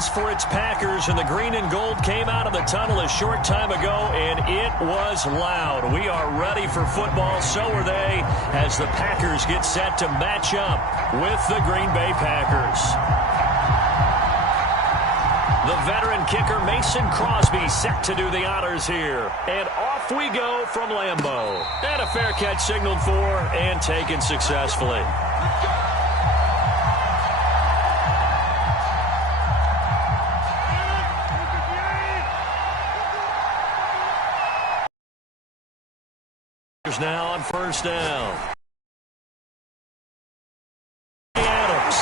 was for its Packers, and the green and gold came out of the tunnel a short time ago, and it was loud. We are ready for football, so are they, as the Packers get set to match up with the Green Bay Packers. The veteran kicker Mason Crosby set to do the honors here. And off we go from Lambeau. And a fair catch signaled for and taken successfully. Now on first down. Adams.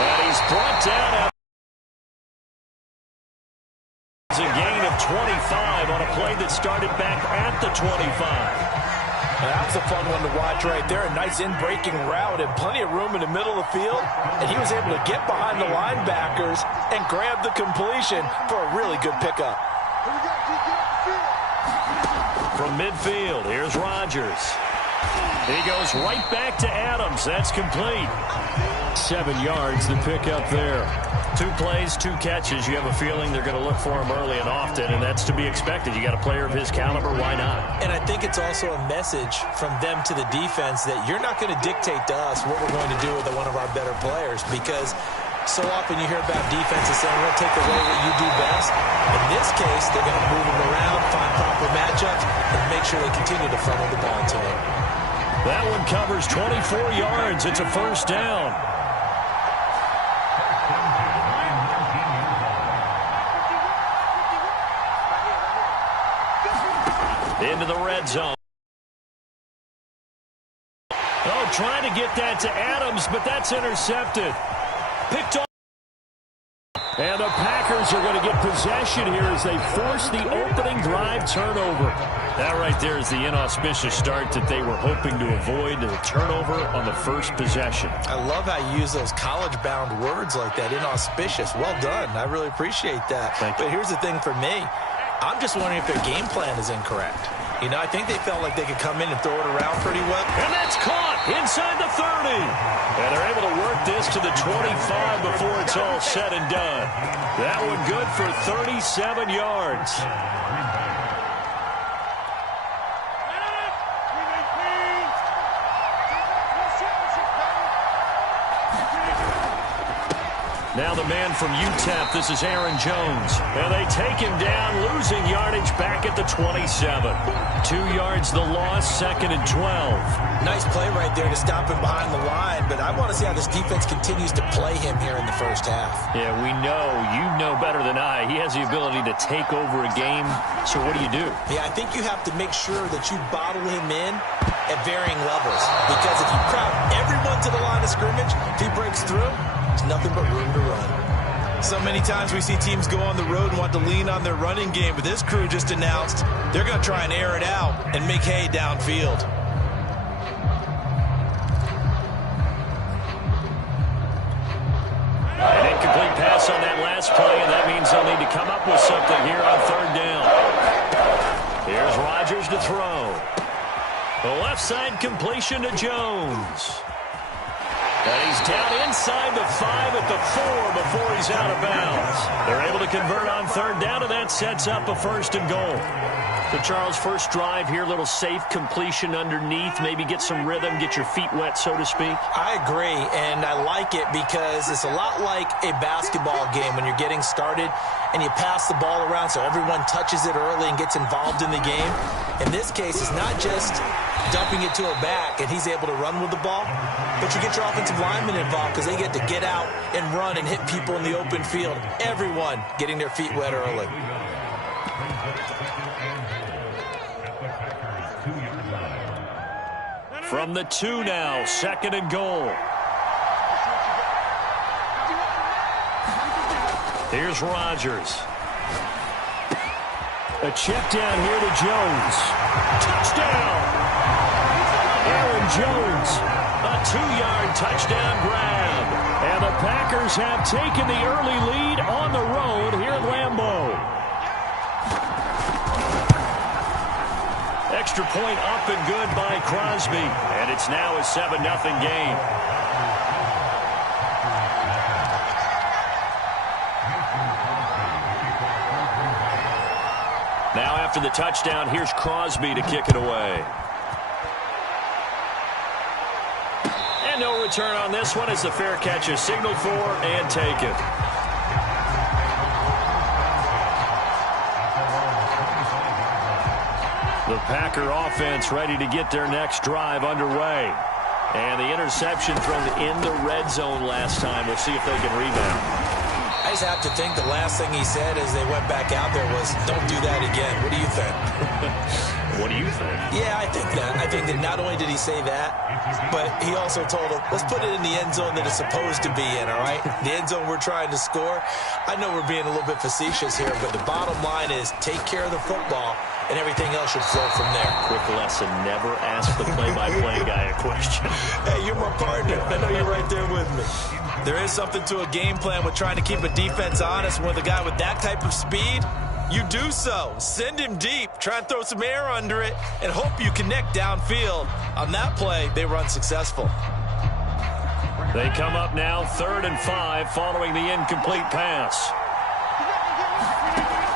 And he's brought down. It's a gain of 25 on a play that started back at the 25. That was a fun one to watch right there. A nice in-breaking route and plenty of room in the middle of the field. And he was able to get behind the linebackers and grab the completion for a really good pickup. From midfield, here's Rodgers. He goes right back to Adams. That's complete. 7 yards to pick up there. 2 plays, 2 catches. You have a feeling they're going to look for him early and often, and that's to be expected. You got a player of his caliber, why not? And I think it's also a message from them to the defense that you're not going to dictate to us what we're going to do with one of our better players, because so often you hear about defenses saying, we'll take away what you do best. In this case, they're going to move him around, find proper matchups, and make sure they continue to funnel the ball to him. That one covers 24 yards. It's a first down. Into the red zone. Oh, trying to get that to Adams, but that's intercepted. Picked off. And the Packers are going to get possession here as they force the opening drive turnover. That right there is the inauspicious start that they were hoping to avoid, the turnover on the first possession. I love how you use those college-bound words like that, inauspicious. Well done. I really appreciate that. But here's the thing for me. I'm just wondering if their game plan is incorrect. You know, I think they felt like they could come in and throw it around pretty well. And that's caught inside the 30. And they're able to work this to the 25 before it's all said and done. That one good for 37 yards. Now the man from UTEP, this is Aaron Jones. And they take him down, losing yardage back at the 27. 2 yards the loss, 2nd and 12. Nice play right there to stop him behind the line, but I want to see how this defense continues to play him here in the first half. Yeah, we know. You know better than I. He has the ability to take over a game, so what do you do? Yeah, I think you have to make sure that you bottle him in at varying levels, because if you crowd everyone to the line of scrimmage, if he breaks through, there's nothing but room to run. So many times we see teams go on the road and want to lean on their running game, but this crew just announced they're going to try and air it out and make hay downfield. An incomplete pass on that last play, and that means they'll need to come up with something here on 3rd down. Here's Rodgers to throw. The left side completion to Jones. And he's down inside the 5 at the 4 before he's out of bounds. They're able to convert on 3rd down, and that sets up a 1st and goal. So, Charles, first drive here, little safe completion underneath, maybe get some rhythm, get your feet wet, so to speak. I agree, and I like it because it's a lot like a basketball game when you're getting started and you pass the ball around so everyone touches it early and gets involved in the game. In this case, it's not just dumping it to a back and he's able to run with the ball, but you get your offensive linemen involved because they get to get out and run and hit people in the open field. Everyone getting their feet wet early. From the 2 now, 2nd and goal. Here's Rodgers. A check down here to Jones. Touchdown! Aaron Jones, a 2-yard touchdown grab. And the Packers have taken the early lead on the road here at Lambeau. Extra point up and good by Crosby. And it's now a 7-0 game. Now after the touchdown, here's Crosby to kick it away. And no return on this one as the fair catch is signaled for and taken. The Packer offense ready to get their next drive underway. And the interception thrown in the red zone last time. We'll see if they can rebound. I just have to think the last thing he said as they went back out there was, don't do that again. What do you think? What do you think? Yeah, I think that. I think that not only did he say that, but he also told them, let's put it in the end zone that it's supposed to be in, all right? The end zone we're trying to score. I know we're being a little bit facetious here, but the bottom line is take care of the football, and everything else should flow from there. Quick lesson, never ask the play-by-play guy a question. Hey, you're my partner. I know you're right there with me. There is something to a game plan with trying to keep a defense honest. With a guy with that type of speed, you do so. Send him deep. Try and throw some air under it and hope you connect downfield. On that play, they were unsuccessful. They come up now 3rd and 5 following the incomplete pass.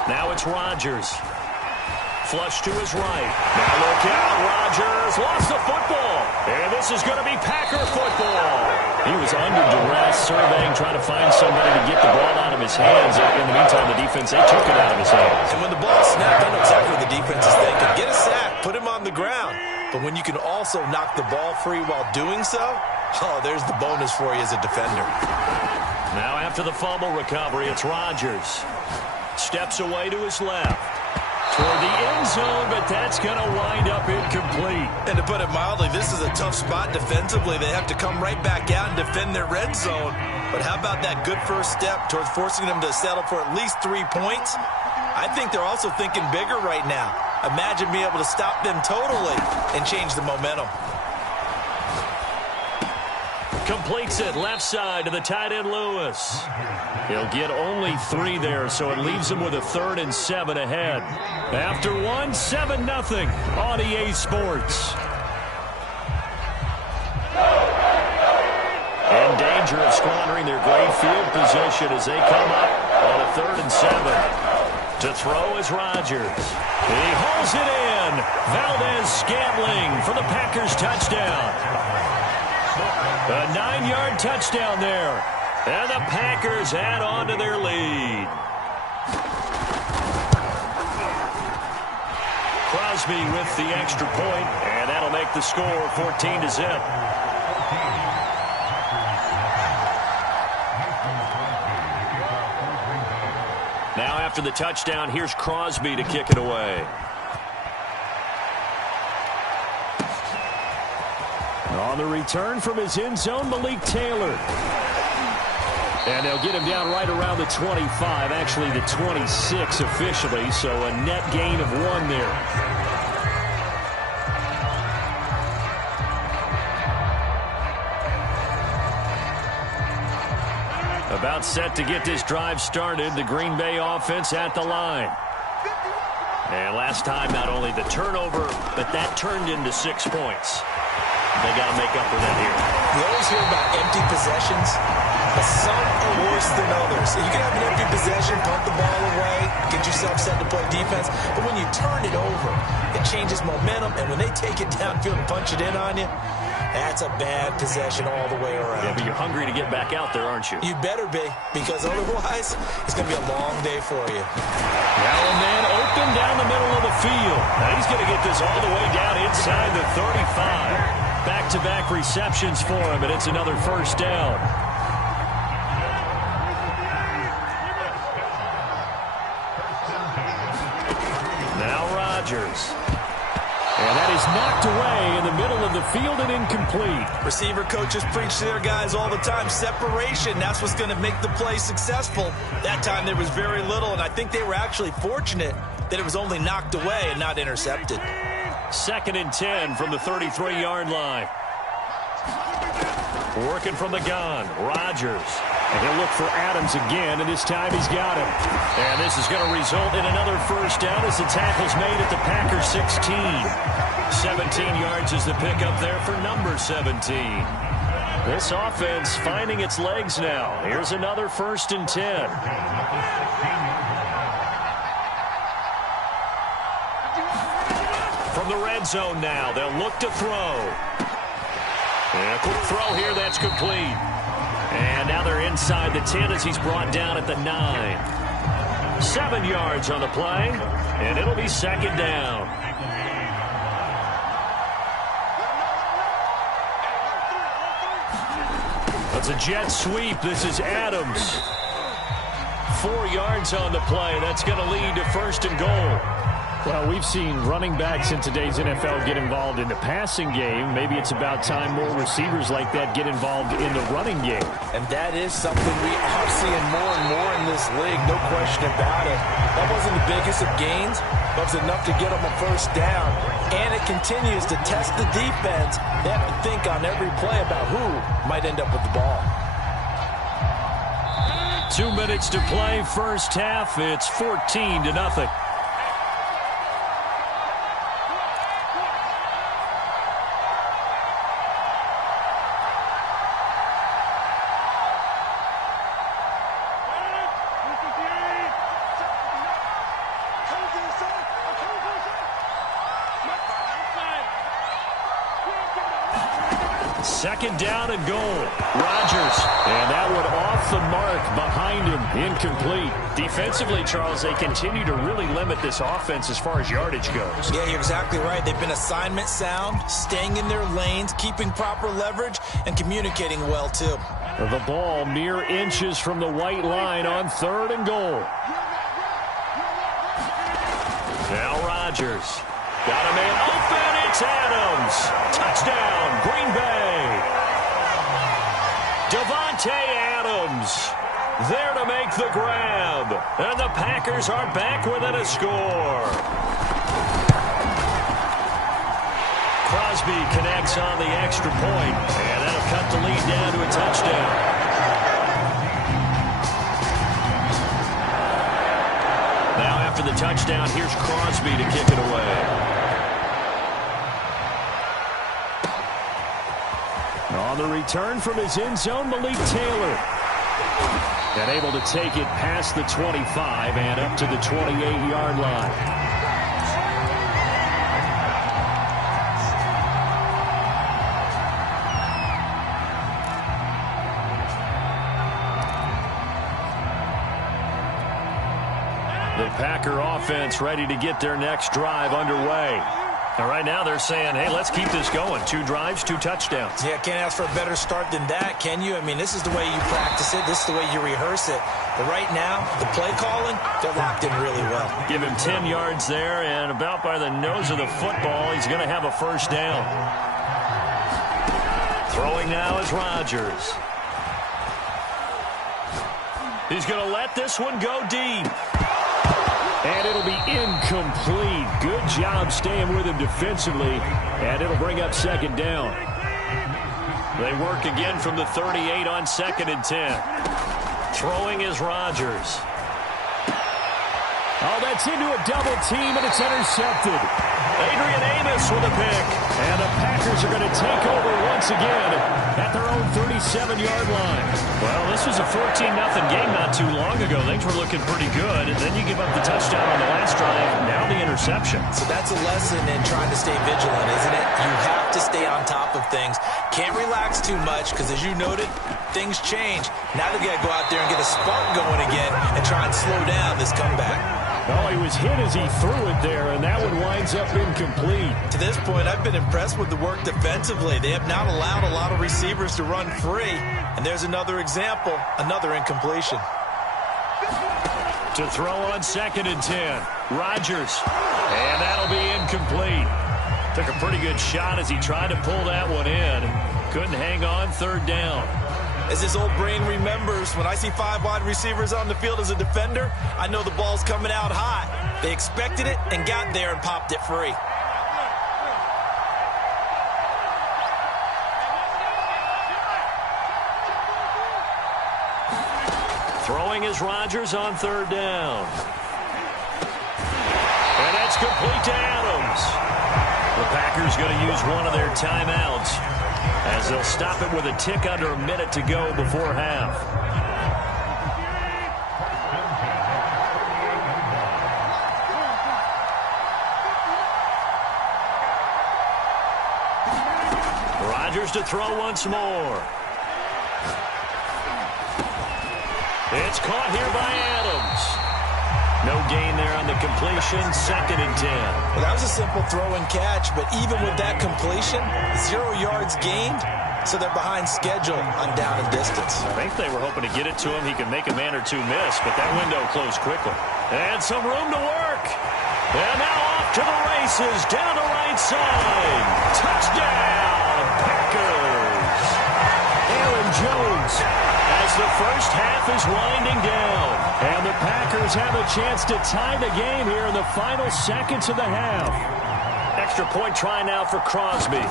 Now it's Rodgers. Flush to his right. Now look out. Rodgers lost the football. And this is going to be Packer football. He was under duress, surveying, trying to find somebody to get the ball out of his hands. In the meantime, the defense, they took it out of his hands. And when the ball snapped, I know exactly what the defense is thinking. Get a sack. Put him on the ground. But when you can also knock the ball free while doing so, oh, there's the bonus for you as a defender. Now after the fumble recovery, it's Rodgers. Steps away to his left. Toward the end zone, but that's going to wind up incomplete. And to put it mildly, this is a tough spot defensively. They have to come right back out and defend their red zone. But how about that good first step towards forcing them to settle for at least 3 points? I think they're also thinking bigger right now. Imagine being able to stop them totally and change the momentum. Completes it left side to the tight end Lewis. He'll get only 3 there, so it leaves him with a 3rd and 7 ahead. After 1, 7-0 on EA Sports. In danger of squandering their great field position as they come up on a 3rd and 7. To throw is Rodgers. He hauls it in. Valdez-Scantling for the Packers touchdown. A 9-yard touchdown there. And the Packers add on to their lead. Crosby with the extra point, and that'll make the score 14-0. Now after the touchdown, here's Crosby to kick it away. On the return from his end zone, Malik Taylor. And they'll get him down right around the 25, actually the 26 officially, so a net gain of 1 there. About set to get this drive started, the Green Bay offense at the line. And last time, not only the turnover, but that turned into 6 points. They got to make up for that here. You always hear about empty possessions, but some are worse than others. You can have an empty possession, punt the ball away, get yourself set to play defense, but when you turn it over, it changes momentum, and when they take it downfield and punch it in on you, that's a bad possession all the way around. Yeah, but you're hungry to get back out there, aren't you? You better be, because otherwise, it's going to be a long day for you. Now a man open down the middle of the field. Now he's going to get this all the way down inside the 35. Back-to-back receptions for him, and it's another first down. Now Rodgers. And that is knocked away in the middle of the field and incomplete. Receiver coaches preach to their guys all the time. Separation, that's what's going to make the play successful. That time there was very little, and I think they were actually fortunate that it was only knocked away and not intercepted. 2nd and 10 from the 33-yard line. Working from the gun, Rodgers. And he'll look for Adams again, and this time he's got him. And this is going to result in another first down as the tackle's made at the Packers 16. 17 yards is the pickup there for number 17. This offense finding its legs now. Here's another 1st and 10. From the red zone now, they'll look to throw. And a quick throw here, that's complete. And now they're inside the 10 as he's brought down at the 9. 7 yards on the play, and it'll be second down. That's a jet sweep. This is Adams. 4 yards on the play. That's going to lead to first and goal. Well, we've seen running backs in today's NFL get involved in the passing game. Maybe it's about time more receivers like that get involved in the running game. And that is something we are seeing more and more in this league, no question about it. That wasn't the biggest of gains, but it was enough to get them a first down. And it continues to test the defense. They have to think on every play about who might end up with the ball. 2 minutes to play, first half. It's 14-0. Second down and goal. Rodgers. And that one off the mark behind him. Incomplete. Defensively, Charles, they continue to really limit this offense as far as yardage goes. Yeah, you're exactly right. They've been assignment sound, staying in their lanes, keeping proper leverage, and communicating well, too. The ball mere inches from the white line on third and goal. Now Rodgers. Got a man open. It's Adams. Touchdown, Green Bay. Davante Adams there to make the grab. And the Packers are back within a score. Crosby connects on the extra point, and that'll cut the lead down to a touchdown. Now after the touchdown, here's Crosby to kick it away. On the return from his end zone, Malik Taylor. And able to take it past the 25 and up to the 28-yard line. The Packer offense ready to get their next drive underway. And right now they're saying, hey, let's keep this going. 2 drives, 2 touchdowns. Yeah, can't ask for a better start than that, can you? I mean, this is the way you practice it. This is the way you rehearse it. But right now, the play calling, they're locked in really well. Give him 10 yards there, and about by the nose of the football, he's going to have a first down. Throwing now is Rodgers. He's going to let this one go deep. And it'll be incomplete. Good job staying with him defensively. And it'll bring up second down. They work again from the 38 on 2nd and 10. Throwing is Rodgers. Oh, that's into a double team, and it's intercepted. Adrian Amos with a pick. And the Packers are going to take over once again at their own 37-yard line. Well, this was a 14-0 game not too long ago. Things were looking pretty good, and then you give up the touchdown on the last drive, now the interception. So that's a lesson in trying to stay vigilant, isn't it? You have to stay on top of things. Can't relax too much because, as you noted, things change. Now they got to go out there and get a spark going again and try and slow down this comeback. Oh, he was hit as he threw it there, and that one winds up incomplete. To this point, I've been impressed with the work defensively. They have not allowed a lot of receivers to run free. And there's another example, another incompletion. To throw on 2nd and 10. Rodgers. And that'll be incomplete. Took a pretty good shot as he tried to pull that one in. Couldn't hang on, 3rd down. As his old brain remembers, when I see 5 wide receivers on the field as a defender, I know the ball's coming out hot. They expected it and got there and popped it free. Throwing is Rodgers on 3rd down. And that's complete to Adams. The Packers going to use one of their timeouts as they'll stop it with a tick under a minute to go before half. Rodgers to throw once more. It's caught here by Adams. No gain there on the completion, 2nd and 10. Well, that was a simple throw and catch, but even with that completion, 0 yards gained, so they're behind schedule on down and distance. I think they were hoping to get it to him. He could make a man or two miss, but that window closed quickly. And some room to work. And now off to the races, down the right side. Touchdown, Packers. Aaron Jones as the first half is winding down. And the Packers have a chance to tie the game here in the final seconds of the half. Extra point try now for Crosby.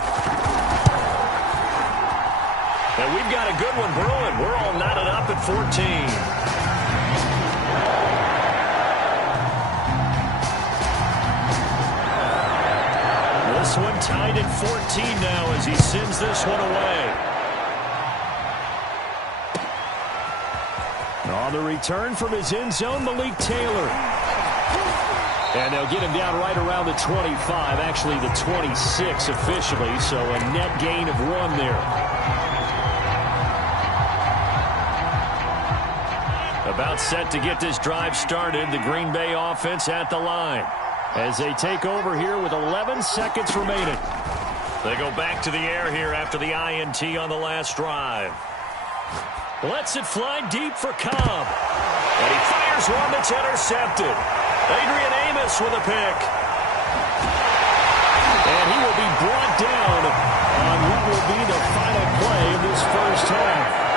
And we've got a good one brewing. We're all knotted up at 14. This one tied at 14 now as he sends this one away. On the return from his end zone, Malik Taylor. And they'll get him down right around the 25, actually the 26 officially, so a net gain of 1 there. About set to get this drive started, the Green Bay offense at the line as they take over here with 11 seconds remaining. They go back to the air here after the INT on the last drive. Lets it fly deep for Cobb. And he fires one that's intercepted. Adrian Amos with a pick. And he will be brought down on what will be the final play of this first half.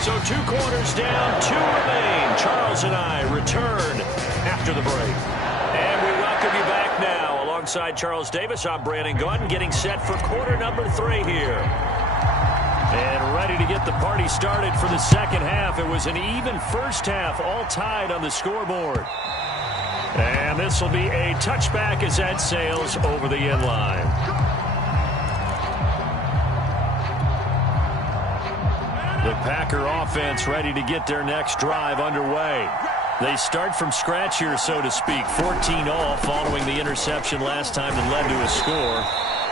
So 2 quarters down, 2 remain. Charles and I return after the break. And we welcome you back now. Alongside Charles Davis, I'm Brandon Gaudin, getting set for quarter number 3 here. And ready to get the party started for the second half. It was an even first half, all tied on the scoreboard. And this will be a touchback as that sails over the end line. The Packer offense ready to get their next drive underway. They start from scratch here, so to speak. 14-all following the interception last time that led to a score.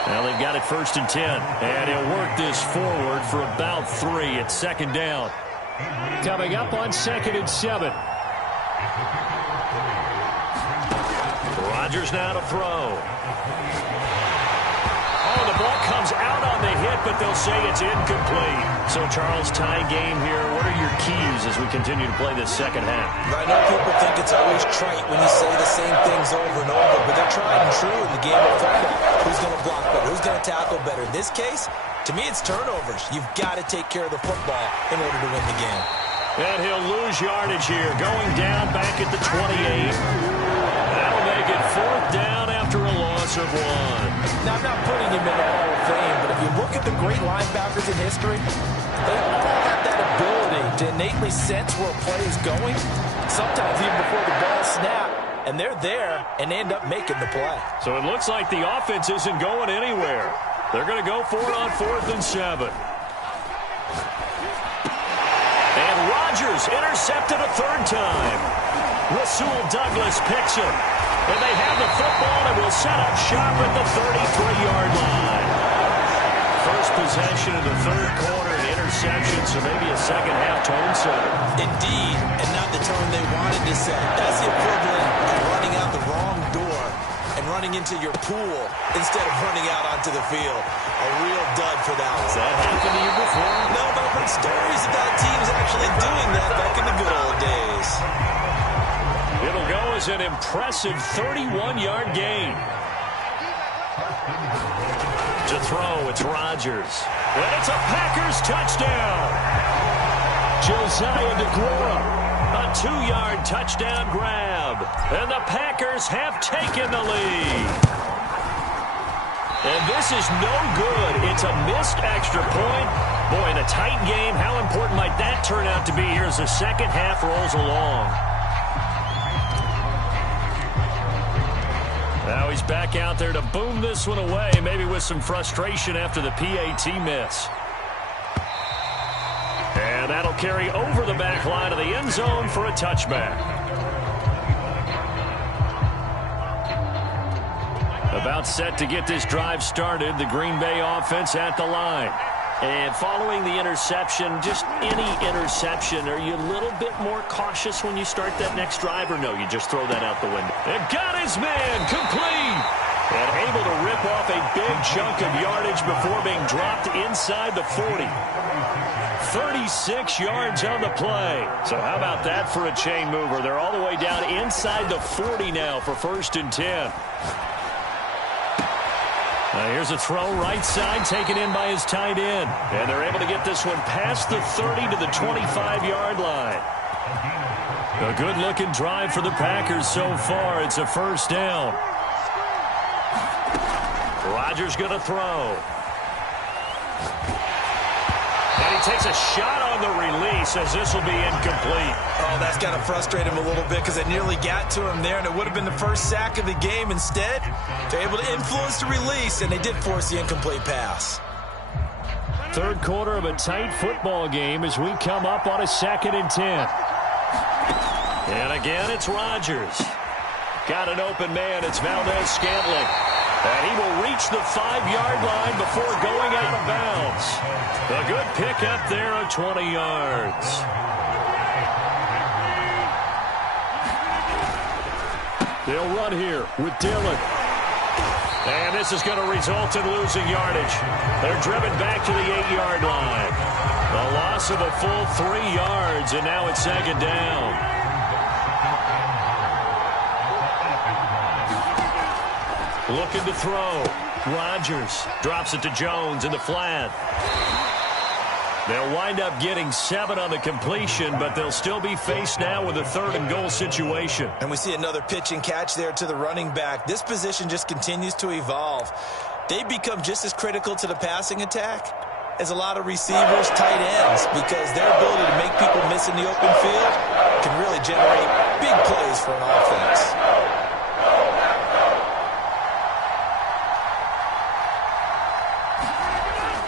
Now they've got it 1st and 10. And he'll work this forward for about 3 at 2nd down. Coming up on 2nd and 7. Rodgers now to throw. Oh, the ball comes out on the hit, but they'll say it's incomplete. So, Charles, tie game here. What are your keys as we continue to play this second half? I know people think it's always trite when you say the same things over and over, but they're tried and true in the game of football. Who's going to block better? Who's going to tackle better? In this case, to me, it's turnovers. You've got to take care of the football in order to win the game. And he'll lose yardage here, going down back at the 28. That'll make it 4th down after a loss of 1. Now, I'm not putting him in the Hall of Fame, but if you look at the great linebackers in history, they all have that ability to innately sense where a play is going, sometimes even before the ball snaps, and they're there and end up making the play. So it looks like the offense isn't going anywhere. They're going to go for it on 4th and 7. And Rodgers intercepted a 3rd time. Rasul Douglas picks him. And they have the football and will set up shop at the 33-yard line. First possession in the 3rd quarter, an interception, so maybe a second-half tone setter. Indeed, and not the tone they wanted to set. That's the equivalent of running out the wrong door and running into your pool instead of running out onto the field. A real dud for that one. Has that happened to you before? No, but I've heard stories about teams actually doing that back in the good old days. It'll go as an impressive 31-yard gain. To throw, it's Rodgers. And it's a Packers touchdown. Josiah DeGuara, a 2-yard touchdown grab. And the Packers have taken the lead. And this is no good. It's a missed extra point. Boy, in a tight game, how important might that turn out to be here as the second half rolls along? Now he's back out there to boom this one away, maybe with some frustration after the PAT miss. And that'll carry over the back line of the end zone for a touchback. About set to get this drive started. The Green Bay offense at the line. And following the interception, just any interception, are you a little bit more cautious when you start that next drive, or no, you just throw that out the window? And got his man complete. And able to rip off a big chunk of yardage before being dropped inside the 40. 36 yards on the play. So how about that for a chain mover? They're all the way down inside the 40 now for 1st and 10. Here's a throw right side taken in by his tight end. And they're able to get this one past the 30 to the 25-yard line. A good-looking drive for the Packers so far. It's a 1st down. Rodgers going to throw. And he takes a shot on the release as this will be incomplete. Oh, that's got to frustrate him a little bit because they nearly got to him there, and it would have been the first sack of the game. Instead, they're able to influence the release, and they did force the incomplete pass. Third quarter of a tight football game as we come up on a 2nd and 10. And again, it's Rodgers. Got an open man. It's Valdez-Scantling. And he will reach the 5-yard line before going out of bounds. A good pickup there of 20 yards. They'll run here with Dillon. And this is going to result in losing yardage. They're driven back to the 8-yard line. A loss of a full 3 yards, and now it's 2nd down. Looking to throw. Rodgers drops it to Jones in the flat. They'll wind up getting 7 on the completion, but they'll still be faced now with a 3rd and goal situation. And we see another pitch and catch there to the running back. This position just continues to evolve. They become just as critical to the passing attack as a lot of receivers, tight ends, because their ability to make people miss in the open field can really generate big plays for an offense.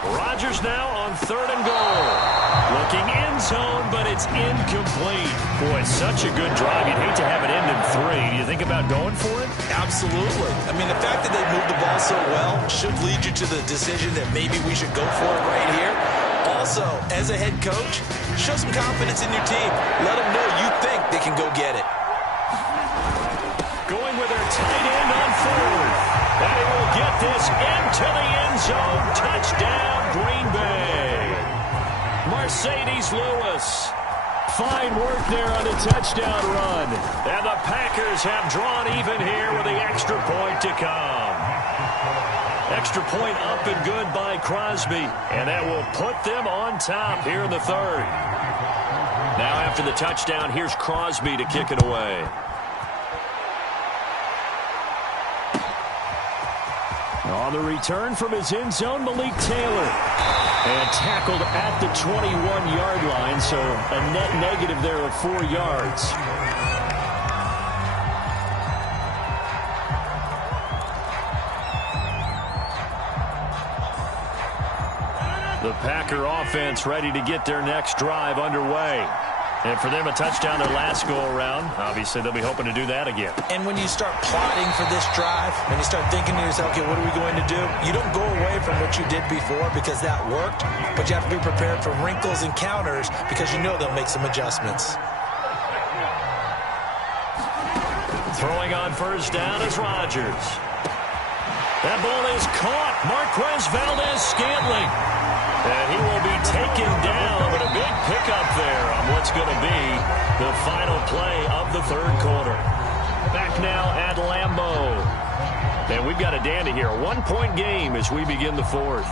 Rodgers now on 3rd and goal. Looking end zone, but it's incomplete. Boy, such a good drive. You'd hate to have it end in 3. Do you think about going for it? Absolutely. I mean, the fact that they moved the ball so well should lead you to the decision that maybe we should go for it right here. Also, as a head coach, show some confidence in your team. Let them know you think they can go get it. Going with their tight end on 4th. And he will get this into the end zone. Touchdown, Green Bay. Mercedes Lewis. Fine work there on a touchdown run. And the Packers have drawn even here with the extra point to come. Extra point up and good by Crosby. And that will put them on top here in the 3rd. Now after the touchdown, here's Crosby to kick it away. On the return from his end zone, Malik Taylor. And tackled at the 21-yard line, so a net negative there of 4 yards. The Packer offense ready to get their next drive underway. And for them, a touchdown their last go-around. Obviously, they'll be hoping to do that again. And when you start plotting for this drive, when you start thinking to yourself, okay, what are we going to do? You don't go away from what you did before because that worked, but you have to be prepared for wrinkles and counters because you know they'll make some adjustments. Throwing on 1st down is Rodgers. That ball is caught. Marquez Valdez-Scantling. And he will be taken down, but a big pickup there on what's going to be the final play of the 3rd quarter. Back now at Lambeau. And we've got a dandy here. A 1-point game as we begin the 4th.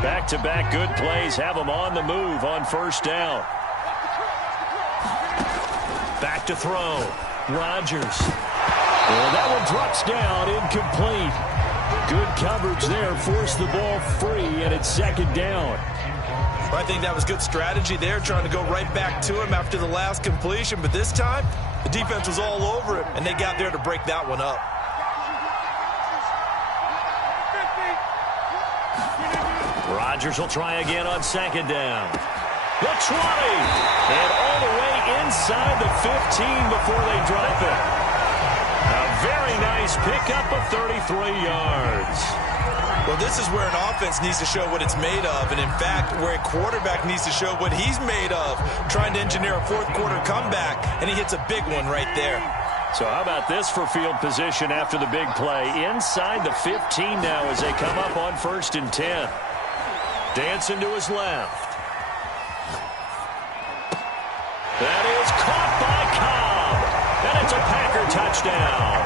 Back-to-back good plays have them on the move on 1st down. Back to throw. Rodgers. Well, that one drops down, incomplete. Good coverage there, forced the ball free, and it's 2nd down. Well, I think that was good strategy there, trying to go right back to him after the last completion. But this time, the defense was all over him, and they got there to break that one up. Rodgers will try again on 2nd down. The 20, and all the way inside the 15 before they drop it. A very nice pickup of 33 yards. Well, this is where an offense needs to show what it's made of, and in fact, where a quarterback needs to show what he's made of, trying to engineer a fourth-quarter comeback, and he hits a big one right there. So how about this for field position after the big play? Inside the 15 now as they come up on 1st and 10. Dancing to his left. That is caught by Cobb, and it's a Packer touchdown.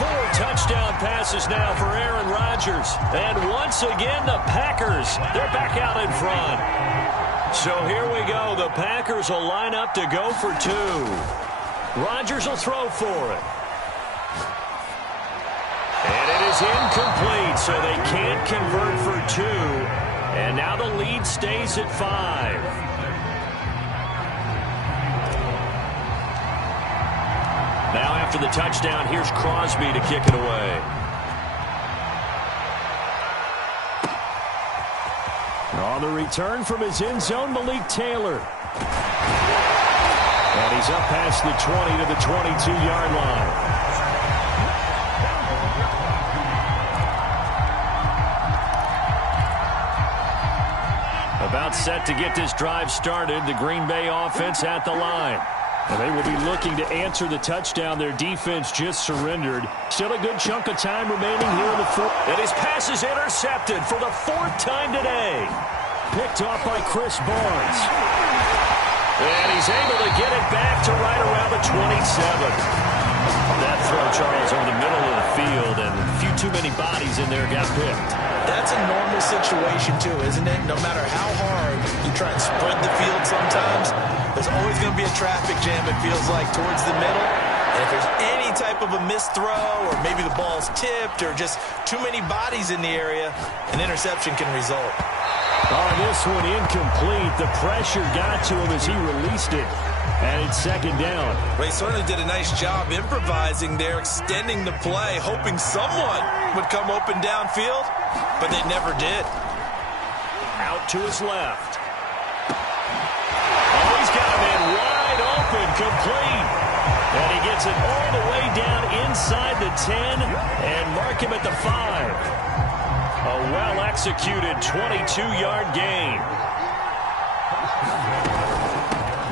4 touchdown passes now for Aaron Rodgers. And once again, the Packers, they're back out in front. So here we go. The Packers will line up to go for 2. Rodgers will throw for it. And it is incomplete, so they can't convert for 2. And now the lead stays at 5. Now after the touchdown, here's Crosby to kick it away. On the return from his end zone, Malik Taylor. And he's up past the 20 to the 22-yard line. About set to get this drive started, the Green Bay offense at the line. And they will be looking to answer the touchdown their defense just surrendered. Still a good chunk of time remaining here in the fourth. And his pass is intercepted for the 4th time today. Picked off by Chris Barnes. And he's able to get it back to right around the 27. That throw, Charles, over the middle of the field, and a few too many bodies in there got picked. That's a normal situation, too, isn't it? No matter how hard you try and spread the field sometimes, there's always going to be a traffic jam, it feels like, towards the middle. And if there's any type of a missed throw, or maybe the ball's tipped, or just too many bodies in the area, an interception can result. On this one, incomplete. The pressure got to him as he released it. And it's 2nd down. Well, he certainly did a nice job improvising there, extending the play, hoping someone would come open downfield, but they never did. Out to his left. Oh, he's got him in wide open, complete. And he gets it all the way down inside the 10 and mark him at the 5. A well-executed 22-yard gain.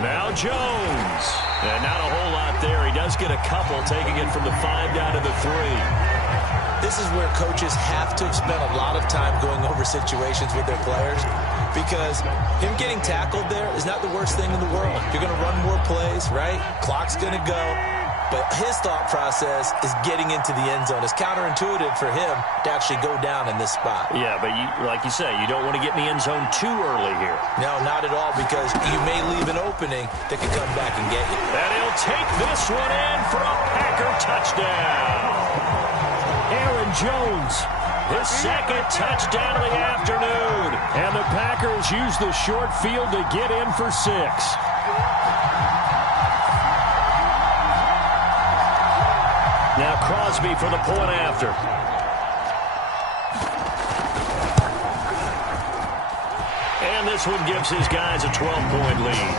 Now Jones. And not a whole lot there. He does get a couple, taking it from the 5 down to the 3. This is where coaches have to have spent a lot of time going over situations with their players, because him getting tackled there is not the worst thing in the world. You're going to run more plays, right? Clock's going to go. But his thought process is getting into the end zone. It's counterintuitive for him to actually go down in this spot. Yeah, but like you say, you don't want to get in the end zone too early here. No, not at all, because you may leave an opening that could come back and get you. And he'll take this one in for a Packer touchdown. Aaron Jones. His 2nd touchdown of the afternoon. And the Packers use the short field to get in for 6. Now Crosby for the point after. And this one gives his guys a 12-point lead.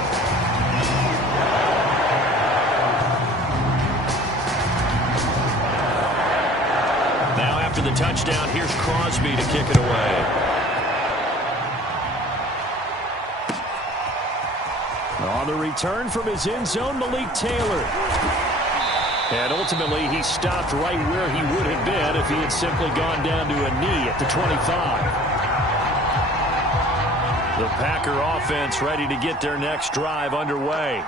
Now after the touchdown, here's Crosby to kick it away. On the return from his end zone, Malik Taylor. And ultimately, he stopped right where he would have been if he had simply gone down to a knee at the 25. The Packer offense ready to get their next drive underway.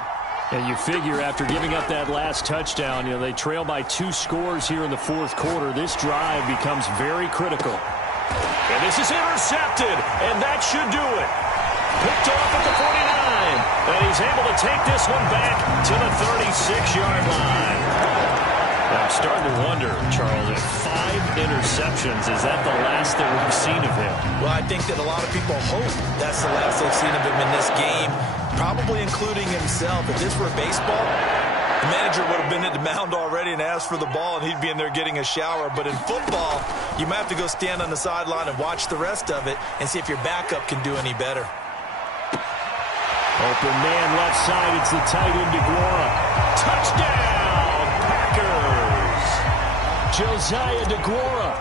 And you figure after giving up that last touchdown, they trail by 2 scores here in the 4th quarter. This drive becomes very critical. And this is intercepted, and that should do it. Picked off at the 49. And he's able to take this one back to the 36-yard line. I'm starting to wonder, Charles, if 5 interceptions, is that the last that we've seen of him? Well, I think that a lot of people hope that's the last they've seen of him in this game, probably including himself. If this were baseball, the manager would have been at the mound already and asked for the ball, and he'd be in there getting a shower. But in football, you might have to go stand on the sideline and watch the rest of it and see if your backup can do any better. Open man left side. It's the tight end, DeGuara. Touchdown, Packers! Josiah DeGuara.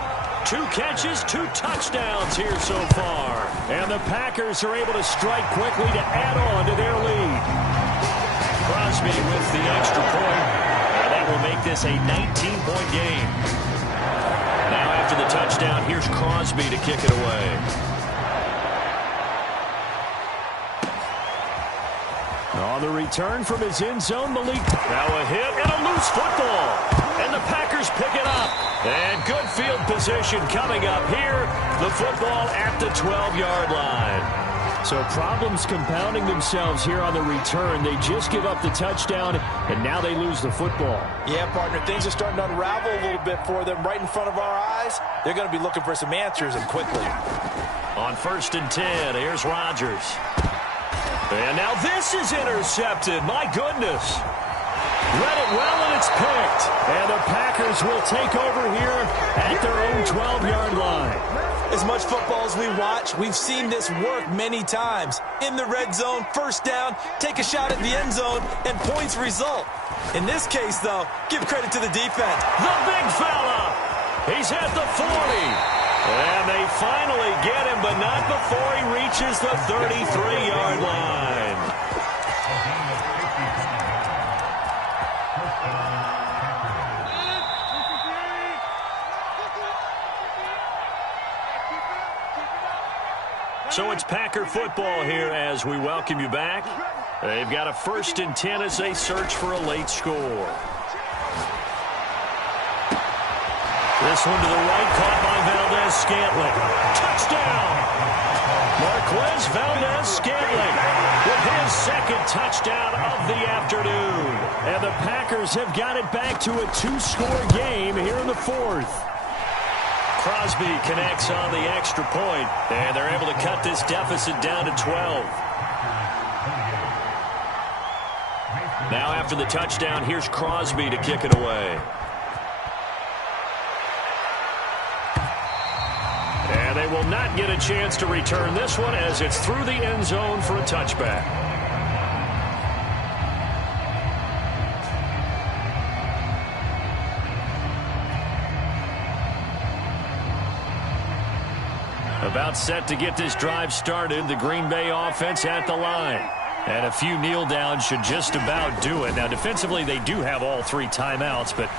2 catches, 2 touchdowns here so far. And the Packers are able to strike quickly to add on to their lead. Crosby with the extra point. And that will make this a 19-point game. Now after the touchdown, here's Crosby to kick it away. On the return from his end zone, Malik. Now a hit and a loose football. And the Packers pick it up. And good field position coming up here. The football at the 12-yard line. So problems compounding themselves here on the return. They just give up the touchdown, and now they lose the football. Yeah, partner, things are starting to unravel a little bit for them right in front of our eyes. They're going to be looking for some answers, and quickly. On 1st and 10, here's Rodgers. And now this is intercepted. My goodness. Read it well, and it's picked. And the Packers will take over here at their own 12-yard line. As much football as we watch, we've seen this work many times. In the red zone, first down, take a shot at the end zone, and points result. In this case, though, give credit to the defense. The big fella. He's at the 40. And they finally get him, but not before he reaches the 33-yard line. So it's Packer football here as we welcome you back. They've got a 1st and 10 as they search for a late score. This one to the right, caught by Valdez-Scantling. Touchdown! Marquez Valdez-Scantling with his 2nd touchdown of the afternoon. And the Packers have got it back to a 2-score game here in the 4th. Crosby connects on the extra point, and they're able to cut this deficit down to 12. Now after the touchdown, here's Crosby to kick it away. And they will not get a chance to return this one as it's through the end zone for a touchback. About set to get this drive started, the Green Bay offense at the line. And a few kneel downs should just about do it. Now, defensively, they do have all 3 timeouts, but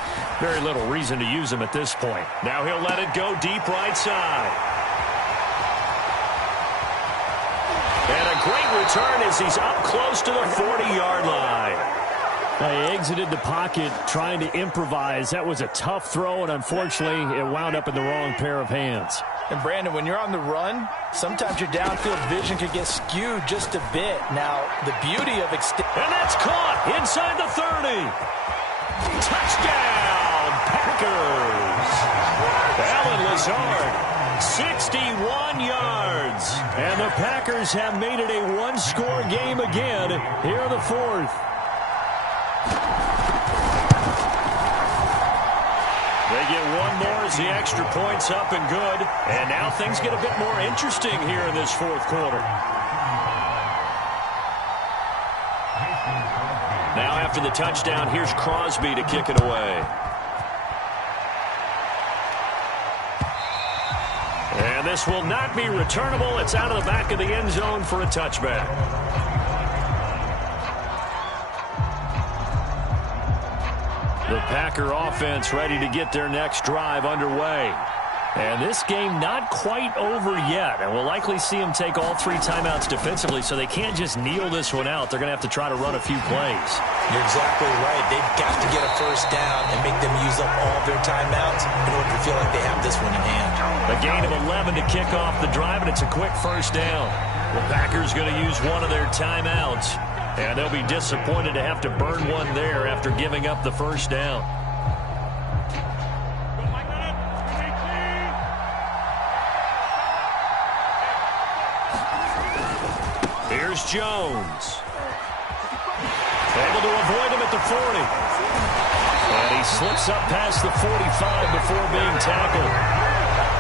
very little reason to use them at this point. Now he'll let it go deep right side. And a great return as he's up close to the 40-yard line. They exited the pocket trying to improvise. That was a tough throw, and unfortunately, it wound up in the wrong pair of hands. And, Brandon, when you're on the run, sometimes your downfield vision can get skewed just a bit. Now, the beauty of and that's caught inside the 30. Touchdown, Packers. Alan Lazard, 61 yards. And the Packers have made it a 1-score game again here in the 4th. They get one more as the extra point's up and good. And now things get a bit more interesting here in this 4th quarter. Now after the touchdown, here's Crosby to kick it away. And this will not be returnable. It's out of the back of the end zone for a touchback. The Packer offense ready to get their next drive underway. And this game not quite over yet. And we'll likely see them take all 3 timeouts defensively, so they can't just kneel this one out. They're going to have to try to run a few plays. You're exactly right. They've got to get a first down and make them use up all their timeouts in order to feel like they have this one in hand. A gain of 11 to kick off the drive, and it's a quick first down. The Packers going to use one of their timeouts. And they'll be disappointed to have to burn one there after giving up the first down. Here's Jones. Able to avoid him at the 40. And he slips up past the 45 before being tackled.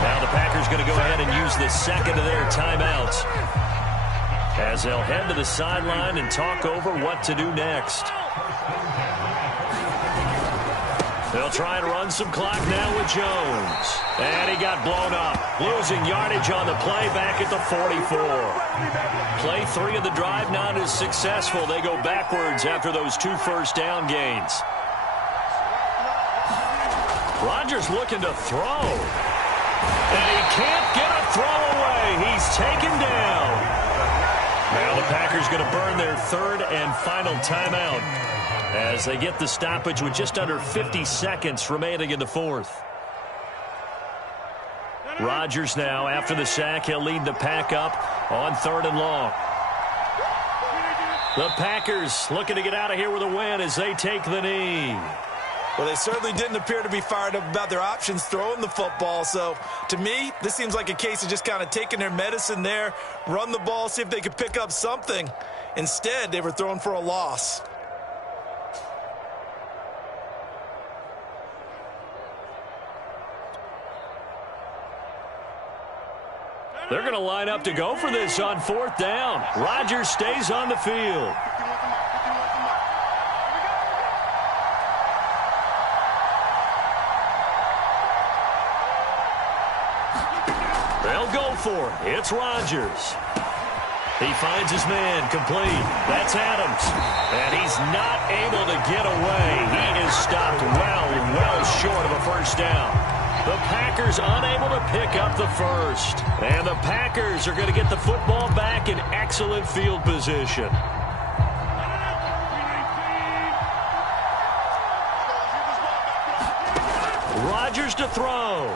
Now the Packers going to go ahead and use the 2nd of their timeouts, as they'll head to the sideline and talk over what to do next. They'll try and run some clock now with Jones. And he got blown up, losing yardage on the play back at the 44. Play 3 of the drive not as successful. They go backwards after those 2 first-down gains. Rodgers looking to throw. And he can't get a throw away. He's taken down. Now the Packers going to burn their 3rd and final timeout as they get the stoppage with just under 50 seconds remaining in the 4th. Rodgers now, after the sack, he'll lead the pack up on 3rd and long. The Packers looking to get out of here with a win as they take the knee. Well, they certainly didn't appear to be fired up about their options throwing the football. So, to me, this seems like a case of just kind of taking their medicine there, run the ball, see if they could pick up something. Instead, they were throwing for a loss. They're going to line up to go for this on 4th down. Rodgers stays on the field. They'll go for it. It's Rodgers. He finds his man complete. That's Adams. And he's not able to get away. He is stopped well short of a first down. The Packers unable to pick up the first. And the Packers are going to get the football back in excellent field position. Rodgers to throw.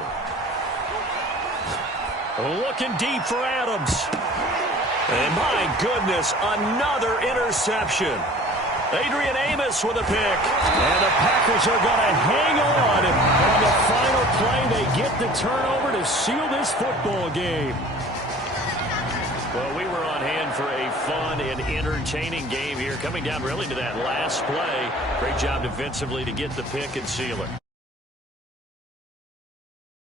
Looking deep for Adams. And my goodness, another interception. Adrian Amos with a pick. And the Packers are going to hang on. On the final play, they get the turnover to seal this football game. Well, we were on hand for a fun and entertaining game here, coming down really to that last play. Great job defensively to get the pick and seal it.